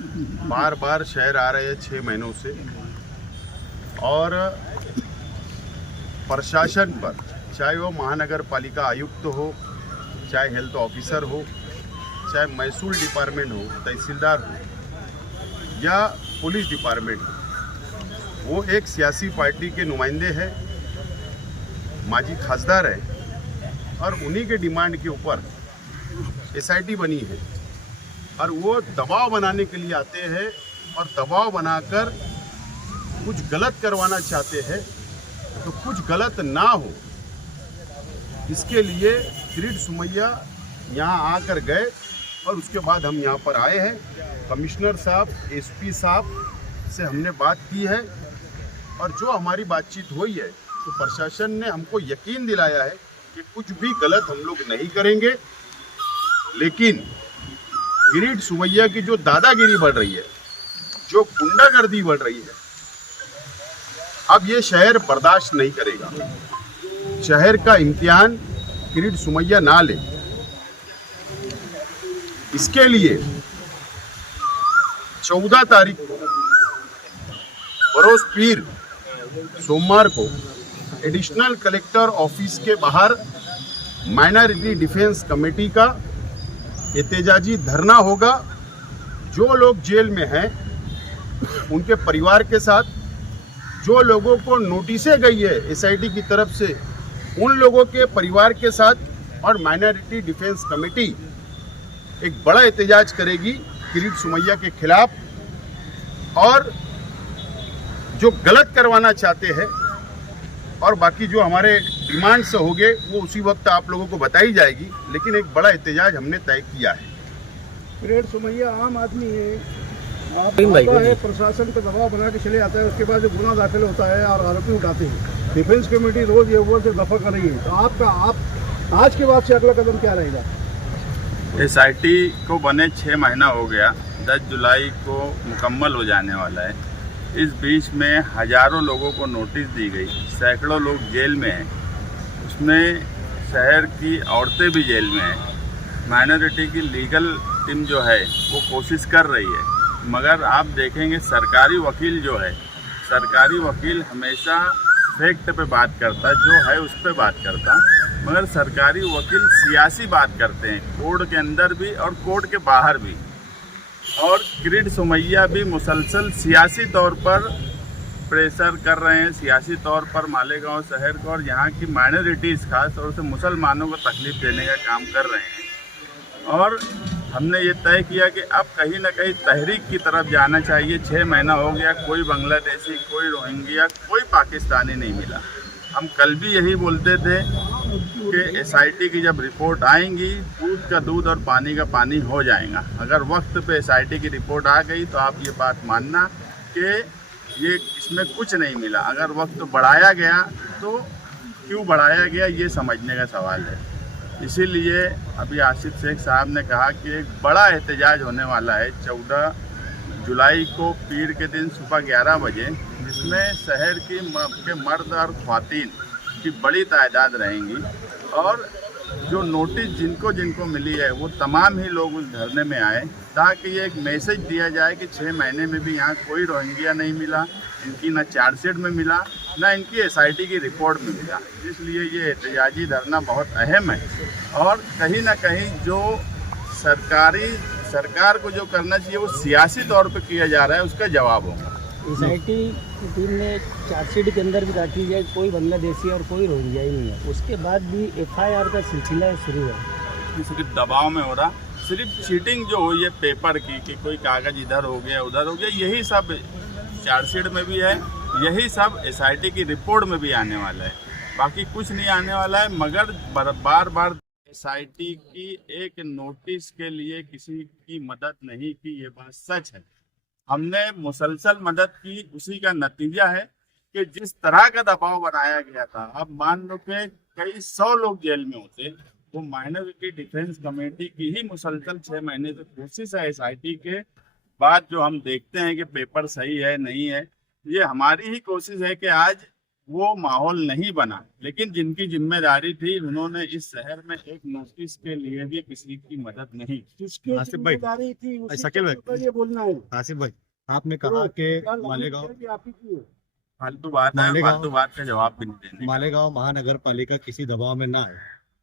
बार बार शहर आ रहे हैं 6 महीनों से, और प्रशासन पर, चाहे वो महानगर पालिका आयुक्त हो, चाहे हेल्थ ऑफिसर हो, चाहे महसूल डिपार्टमेंट हो, तहसीलदार हो या पुलिस डिपार्टमेंट हो, वो एक सियासी पार्टी के नुमाइंदे हैं, माजी खासदार है, और उन्हीं के डिमांड के ऊपर एसआईटी बनी है। और वो दबाव बनाने के लिए आते हैं और दबाव बनाकर कुछ गलत करवाना चाहते हैं, तो कुछ गलत ना हो इसके लिए किरीट सोमैया यहाँ आकर गए, और उसके बाद हम यहाँ पर आए हैं। कमिश्नर साहब, एसपी साहब से हमने बात की है, और जो हमारी बातचीत हुई है तो प्रशासन ने हमको यकीन दिलाया है कि कुछ भी गलत हम लोग नहीं करेंगे। लेकिन किरीट सोमैया की जो दादागिरी बढ़ रही है, जो गुंडागर्दी बढ़ रही है, अब ये शहर बर्दाश्त नहीं करेगा। शहर का इम्तिहान किरीट सोमैया ना ले, इसके लिए 14 तारीख को बरोज पीर सोमवार को एडिशनल कलेक्टर ऑफिस के बाहर माइनॉरिटी डिफेंस कमेटी का एहतजाजी धरना होगा। जो लोग जेल में हैं उनके परिवार के साथ, जो लोगों को नोटिसें गई है एसआईटी की तरफ से, उन लोगों के परिवार के साथ, और माइनॉरिटी डिफेंस कमेटी एक बड़ा एहतजाज करेगी किरीट सोमैया के खिलाफ। और जो गलत करवाना चाहते हैं और बाकी जो हमारे डिमांड्स होंगे वो उसी वक्त आप लोगों को बताई जाएगी, लेकिन एक बड़ा एहतजाज हमने तय किया है। किरीट सोमैया आम आदमी है, आपका है, प्रशासन पे दबाव बना के चले आता है, उसके बाद जो गुना दाखिल होता है और आरोपी उठाते हैं, डिफेंस कमेटी रोज ये ऊपर से दफा कर रही है, तो आप आज के बाद से अगला कदम क्या रहेगा? एसआईटी को बने 6 महीना हो गया, 10 जुलाई को मुकम्मल हो जाने वाला है। इस बीच में हजारों लोगों को नोटिस दी गई, सैकड़ों लोग जेल में हैं, उसमें शहर की औरतें भी जेल में हैं। माइनॉरिटी की लीगल टीम जो है वो कोशिश कर रही है, मगर आप देखेंगे सरकारी वकील जो है, सरकारी वकील हमेशा फैक्ट पे बात करता, जो है उस पर बात करता, मगर सरकारी वकील सियासी बात करते हैं, कोर्ट के अंदर भी और कोर्ट के बाहर भी। और किरीट सोमैया भी मुसलसल सियासी तौर पर प्रेशर कर रहे हैं, सियासी तौर पर मालेगांव शहर को और यहाँ की माइनॉरिटीज़ खास तौर से मुसलमानों को तकलीफ देने का काम कर रहे हैं। और हमने ये तय किया कि अब कहीं ना कहीं तहरीक की तरफ जाना चाहिए। 6 महीना हो गया, कोई बांग्लादेशी, कोई रोहिंग्या, कोई पाकिस्तानी नहीं मिला। हम कल भी यही बोलते थे कि एसआईटी की जब रिपोर्ट आएंगी, दूध का दूध और पानी का पानी हो जाएगा। अगर वक्त पे एसआईटी की रिपोर्ट आ गई तो आप ये बात मानना कि ये इसमें कुछ नहीं मिला। अगर वक्त बढ़ाया गया तो क्यों बढ़ाया गया, ये समझने का सवाल है। इसीलिए अभी आसिफ शेख साहब ने कहा कि एक बड़ा एहतजाज होने वाला है 14 जुलाई को पीर के दिन सुबह 11 बजे, जिसमें शहर के मर्द और ख्वातीन की बड़ी तादाद रहेंगी। और जो नोटिस जिनको जिनको मिली है वो तमाम ही लोग उस धरने में आए, ताकि ये एक मैसेज दिया जाए कि 6 महीने में भी यहाँ कोई रोहिंग्या नहीं मिला, इनकी ना चार्जशीट में मिला, ना इनकी एसआईटी की रिपोर्ट में मिला। इसलिए ये एहतजाजी धरना बहुत अहम है, और कहीं ना कहीं जो सरकार को जो करना चाहिए वो सियासी तौर पर किया जा रहा है, उसका जवाब होगा। एसआईटी की टीम ने चार्जशीट के अंदर भी कहा कि ये कोई बांग्लादेशी और कोई रोहिंग्या ही नहीं है, उसके बाद भी एफआईआर का सिलसिला शुरू है। सिर्फ दबाव में हो रहा, सिर्फ चीटिंग जो हुई है पेपर की कि कोई कागज़ इधर हो गया उधर हो गया, यही सब चार्जशीट में भी है, यही सब एसआईटी की रिपोर्ट में भी आने वाला है। बाकी कुछ नहीं आने वाला है। मगर बार बार एसआईटी की एक नोटिस के लिए किसी की मदद नहीं की, ये बात सच है। हमने मुसलसल मदद की, उसी का नतीजा है कि जिस तरह का दबाव बनाया गया था, अब मान लो कि कई 100 लोग जेल में होते, वो माइनॉरिटी डिफेंस कमेटी की ही मुसलसल 6 महीने से कोशिश है। एसआईटी के बाद जो हम देखते हैं कि पेपर सही है नहीं है, ये हमारी ही कोशिश है कि आज वो माहौल नहीं बना, लेकिन जिनकी जिम्मेदारी थी उन्होंने इस शहर में एक नोटिस के लिए भी किसी की मदद नहीं की। जिसकी आसिफ भाई, जिम्मेदारी थी उसी शकील भाई, के ऊपर ये बोलना है। आसिफ भाई, आपने कहा कि कल मालेगांव हमने आप ही की है। फालतू बात है, मालेगांव- फालतू बात का जवाब भी नहीं देने। मालेगांव महानगर पालिका किसी दबाव में ना आए,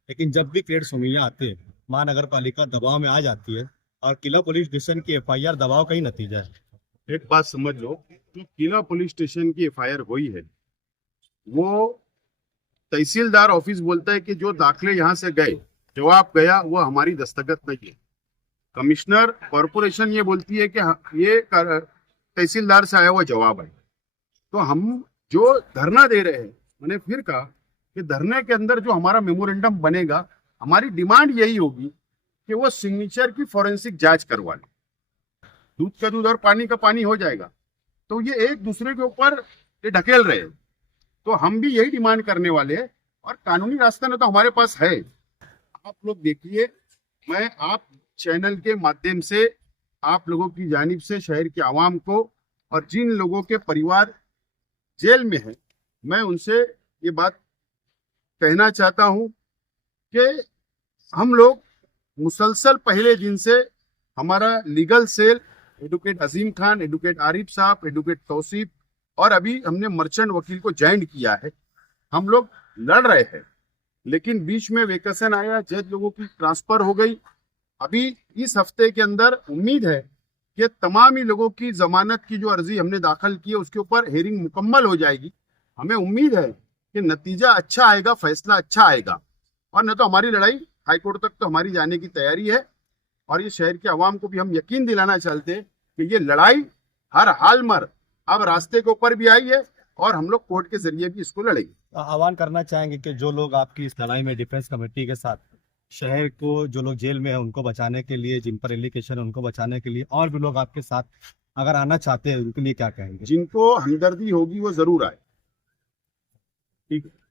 लेकिन जब भी क्रेड सुमैया आते हैं महानगर पालिका दबाव में आ जाती है और किला पुलिस स्टेशन की एफआईआर दबाव का ही नतीजा है। एक बात समझ लो, जो किला पुलिस स्टेशन की एफआईआर हुई है वो तहसीलदार ऑफिस बोलता है कि जो दाखले यहाँ से गए, जवाब गया, वो हमारी दस्तखत नहीं है। कमिश्नर कॉरपोरेशन ये बोलती है कि ये तहसीलदार से आया हुआ जवाब है। तो हम जो धरना दे रहे हैं, मैंने फिर कहा कि धरने के अंदर जो हमारा मेमोरेंडम बनेगा, हमारी डिमांड यही होगी कि वो सिग्नेचर की फॉरेंसिक जांच करवा ले। दूध का दूध और पानी का पानी हो जाएगा। तो ये एक दूसरे के ऊपर ये ढकेल रहे हैं। तो हम भी यही डिमांड करने वाले हैं और कानूनी रास्ता में तो हमारे पास है। आप लोग देखिए, मैं आप चैनल के माध्यम से आप लोगों की जानिब से शहर की आवाम को और जिन लोगों के परिवार जेल में है, मैं उनसे ये बात कहना चाहता हूं कि हम लोग मुसलसल पहले दिन से हमारा लीगल सेल, एडवोकेट अजीम खान, एडवोकेट आरिफ साहब, एडवोकेट तौसीफ और अभी हमने मर्चेंट वकील को ज्वाइन किया है। हम लोग लड़ रहे हैं, लेकिन बीच में वेकेशन आया, जज लोगों की ट्रांसफर हो गई। अभी इस हफ्ते के अंदर उम्मीद है कि तमाम ही लोगों की जमानत की जो अर्जी हमने दाखिल की है उसके ऊपर हेयरिंग मुकम्मल हो जाएगी। हमें उम्मीद है कि नतीजा अच्छा आएगा, फैसला अच्छा आएगा, और न तो हमारी लड़ाई हाईकोर्ट तक तो हमारी जाने की तैयारी है। और ये शहर के आवाम को भी हम यकीन दिलाना चाहते हैं कि ये लड़ाई हर हाल मर अब रास्ते के ऊपर भी आई है और हम लोग कोर्ट के जरिए भी इसको लड़ेंगे। आह्वान करना चाहेंगे कि जो लोग आपकी इस लड़ाई में डिफेंस कमेटी के साथ शहर को, जो लोग जेल में हैं उनको बचाने के लिए, जिन पर एलिगेशन है उनको बचाने के लिए, और भी लोग आपके साथ अगर आना चाहते हैं उनके लिए क्या कहेंगे? जिनको हमदर्दी होगी वो जरूर आए। ठीक है।